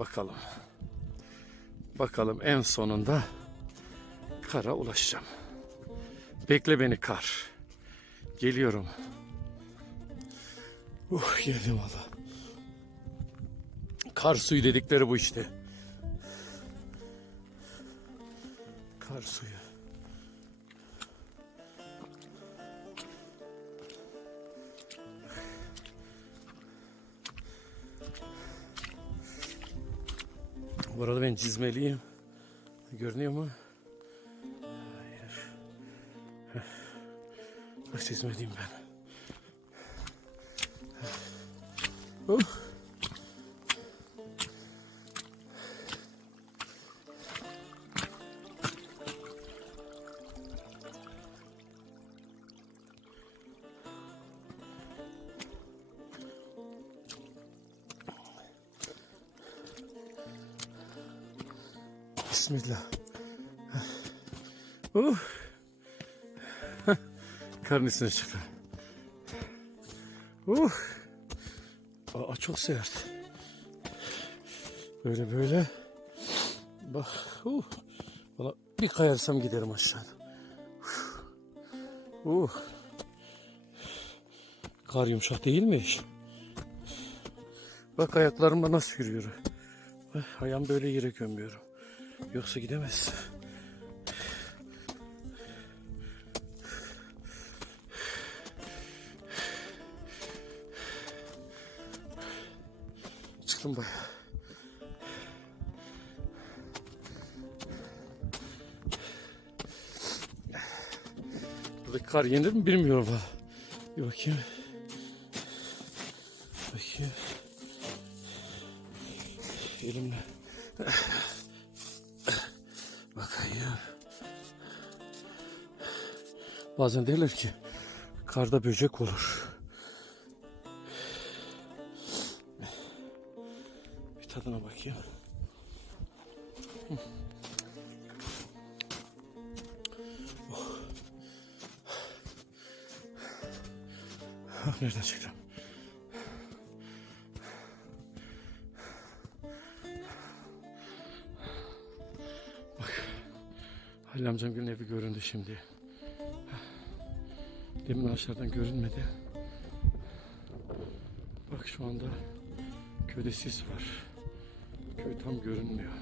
Bakalım. Bakalım en sonunda kara ulaşacağım. Bekle beni kar. Geliyorum. Uh geldim valla. Kar suyu dedikleri bu işte. Kar suyu. Bu arada ben çizmeliyim. Görünüyor mu? Hayır. Bak çizmeliyim ben. Oh. Bismillah. Uh. Karın üstüne çıktı. Uh. Aa, çok sert. Böyle böyle. Bak. Uh. Valla bir kayarsam giderim aşağıda. Uh. Kar yumuşak değilmiş. Bak ayaklarımla nasıl yürüyorum. Ayağım böyle yere gömüyorum. Yoksa gidemez. Çıktım bayağı. Buradaki kar yenir mi bilmiyorum. Bir. Bakayım. Bazen derler ki karda böcek olur. Bir tadına bakayım. Oh. Ah, Nereden çıktım? Halil amcamgilin evi göründü şimdi. Demin ağaçlardan görünmedi. Bak şu anda köyde sis var. Köy tam görünmüyor.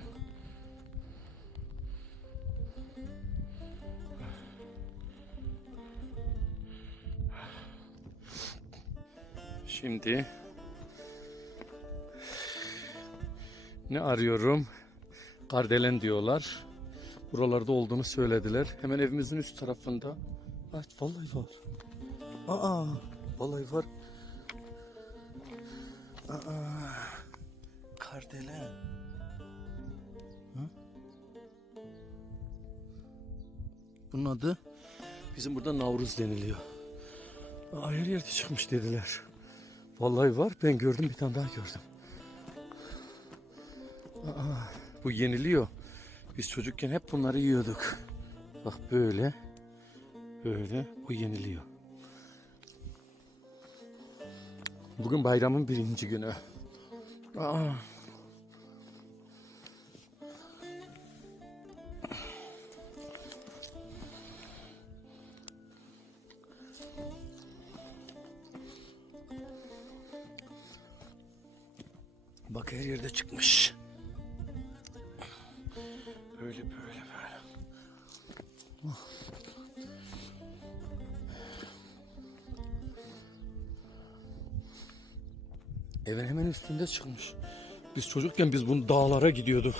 Şimdi ne arıyorum? Kardelen diyorlar. Buralarda olduğunu söylediler. Hemen evimizin üst tarafında. Aa, vallahi var. Aa, vallahi var. Aa, kardelen. Hı? Bunun adı bizim burada Navruz deniliyor. Aa, her yerde çıkmış dediler. Vallahi var. Ben gördüm bir tane daha gördüm. Aa, bu yeniliyor. Biz çocukken hep bunları yiyorduk. Bak böyle. Böyle. Bu yeniliyor. Bugün bayramın birinci günü. Aa. Bak her yerde çıkmış. Böyle böyle. Evin hemen üstünde çıkmış. Biz çocukken biz bunu dağlara gidiyorduk.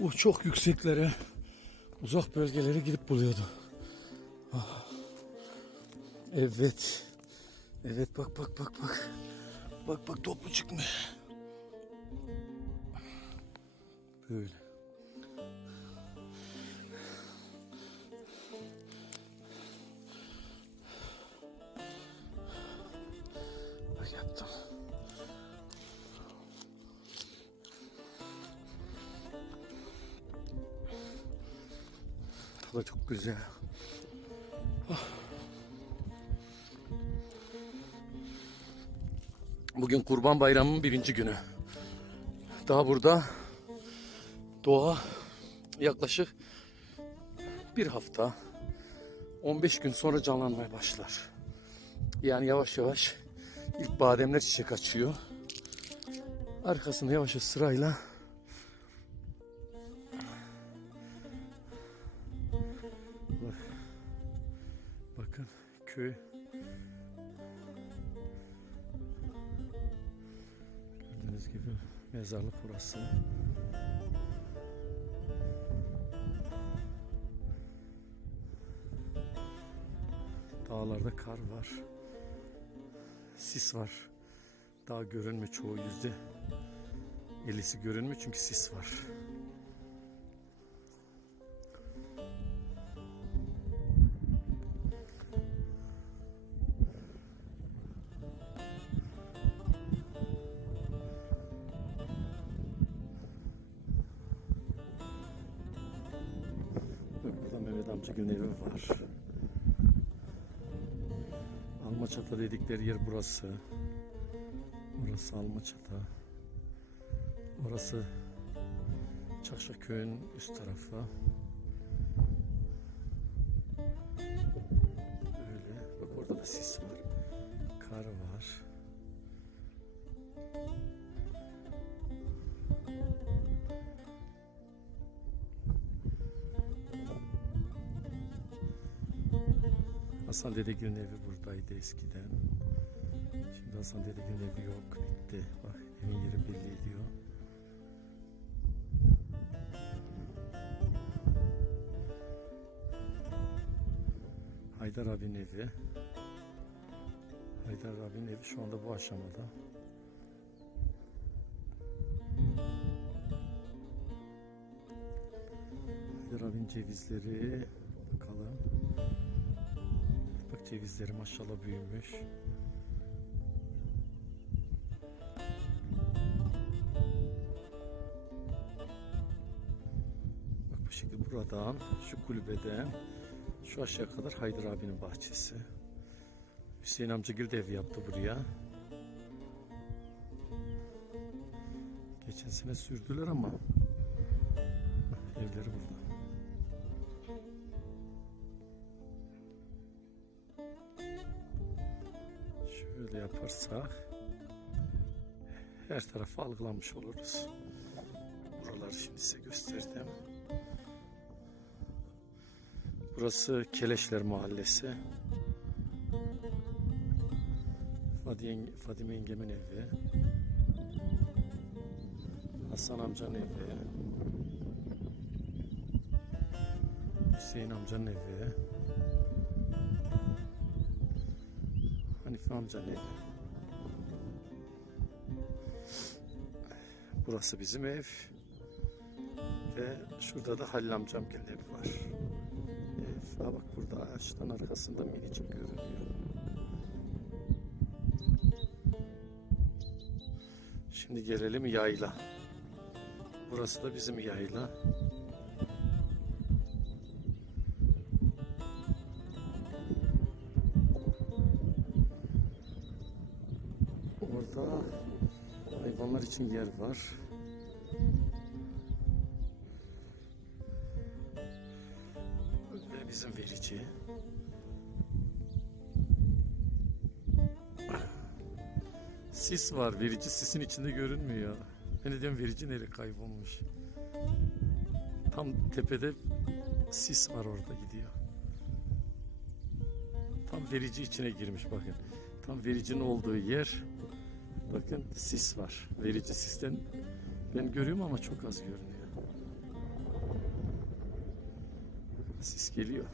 O çok yükseklere, uzak bölgelere gidip buluyordu. Ah. Evet. Evet bak bak bak bak. Bak bak toplu çıkmış. Böyle. Da çok güzel. Bugün Kurban Bayramı'nın birinci günü. Daha burada doğa yaklaşık bir hafta 15 gün sonra canlanmaya başlar. Yani yavaş yavaş ilk bademler çiçek açıyor. Arkasında yavaş yavaş sırayla köy Gördüğünüz gibi mezarlık burası. Dağlarda kar var. Sis var. Daha görünmüyor çoğu yüzde. Elisi görünmüyor çünkü sis var. Amcagın evi var. Almaçata dedikleri yer burası. Burası Almaçata. Orası Çakşaköy'ün üst tarafı. Hasan Dedegül'ün evi buradaydı eskiden. Şimdi Hasan Dedegül'ün evi yok. Bitti. Bak evin yeri belli ediyor. Haydar abinin evi. Haydar abinin evi şu anda bu aşamada. Haydar abinin cevizleri cevizleri maşallah büyümüş. Bak bu şekilde buradan, şu kulübeden şu aşağı kadar Haydar abinin bahçesi. Hüseyin amcagil de ev yaptı buraya. Geçen sene sürdüler ama evleri burada. Şöyle yaparsak her tarafı algılamış oluruz. Buraları şimdi size gösterdim. Burası Keleşler Mahallesi. Fadime yengemin evi. Hasan amcanın evi. Hüseyin amcanın evi. Amcanın evi. Burası bizim ev. Ve şurada da Halil amcamgilin evi var. Ev. Ha bak burada ağaçtan arkasında minicik görünüyor. Şimdi gelelim yayla. Burası da bizim yayla. Orada hayvanlar için yer var. Ve bizim verici. Sis var. Verici sisin içinde görünmüyor. Ben de diyorum verici nereye kaybolmuş. Tam tepede sis var orada gidiyor. Tam verici içine girmiş bakın. Tam vericinin olduğu yer. Bakın sis var. Verici sisten ben görüyorum ama çok az görünüyor. Sis geliyor.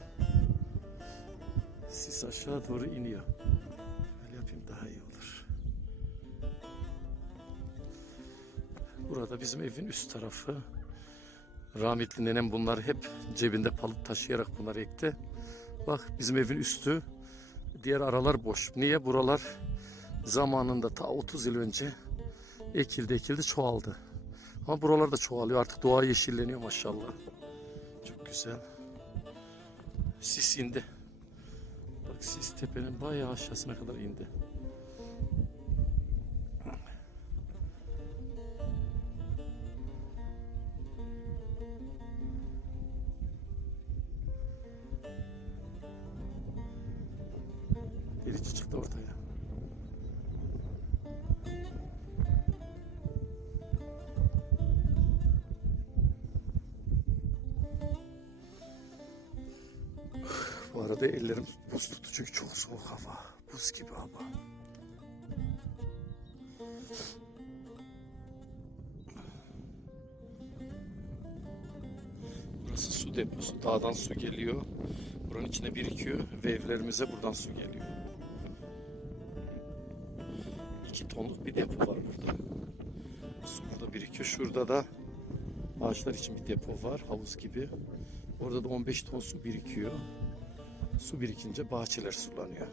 Sis aşağı doğru iniyor. Böyle yapayım daha iyi olur. Burada bizim evin üst tarafı. Rahmetli nenem bunları hep cebinde palıp taşıyarak bunları ekti. Bak bizim evin üstü. Diğer aralar boş. Niye? Buralar zamanında ta 30 yıl önce ekildi ekildi çoğaldı. Ama buralar da çoğalıyor. Artık doğa yeşilleniyor maşallah. Çok güzel. Sis indi. Bak sis tepenin bayağı aşağısına kadar indi. Delici çıktı ortaya. Arada ellerim buz tuttu çünkü çok soğuk hava. Buz gibi hava. Burası su deposu. Dağdan su geliyor. Buranın içine birikiyor ve evlerimize buradan su geliyor. İki tonluk bir depo var burada. Su burada birikiyor. Şurada da ağaçlar için bir depo var. Havuz gibi. Orada da 15 ton su birikiyor. Su birikince bahçeler sulanıyor.